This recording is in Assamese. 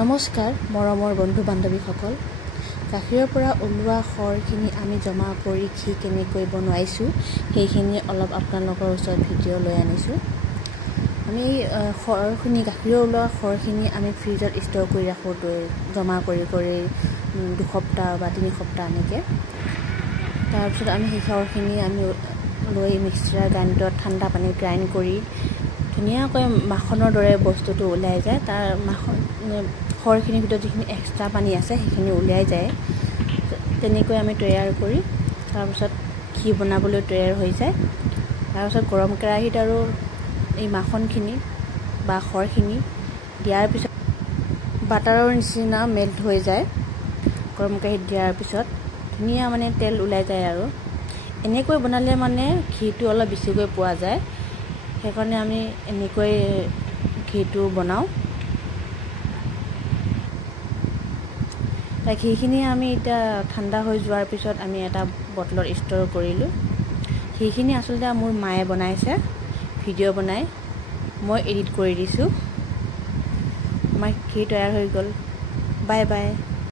নমস্কাৰ মৰমৰ বন্ধু বান্ধৱীসকল গাখীৰৰ পৰা ওলোৱা খৰখিনি আমি জমা কৰি ঘি কেনেকৈ বনাইছো সেইখিনি অলপ আপোনালোকৰ ওচৰত ভিডিঅ' লৈ আনিছো আমি খৰখিনি গাখীৰৰ ওলোৱা খৰখিনি আমি ফ্ৰিজত ষ্ট'ৰ কৰি ৰাখো জমা কৰি 2 সপ্তাহ বা 3 সপ্তাহ এনেকৈ তাৰ পিছত আমি সেই খৰখিনি আমি লৈ মিক্সাৰ গ্ৰাইণ্ডাৰত ঠাণ্ডা পানী গ্ৰাইণ্ড কৰি ধুনীয়াকৈ মাখনৰ দৰে বস্তুটো ওলাই যায় তাৰ মাখন খৰখিনিৰ ভিতৰত যিখিনি এক্সট্ৰা পানী আছে সেইখিনি ওলাই যায় তেনেকৈ আমি তৈয়াৰ কৰি তাৰ পিছত ঘি বনাবলৈ তৈয়াৰ হৈ যায় তাৰ পিছত গৰম কেৰাহীত আৰু এই মাখনখিনি বা খৰখিনি দিয়াৰ পিছত বাটাৰৰ নিচিনা মেল্ট হৈ যায় গৰম কেৰাহীত দিয়াৰ পিছত ধুনীয়া মানে তেল ওলাই যায় আৰু এনেকৈ বনালে মানে ঘিটো অলপ বেছিকৈ পোৱা যায় সেইকাৰণে আমি এনেকৈ ঘিটো বনাও ঘিখিনি আমি এটা ঠাণ্ডা হৈ যোৱাৰ পিছত আমি এটা বটলত ষ্ট'ৰ কৰিলোঁ ঘিখিনি আচলতে মোৰ মায়ে বনাইছে ভিডিঅ' বনাই মই এডিট কৰি দিছোঁ আমাৰ ঘি তৈয়াৰ হৈ গ'ল বাই বাই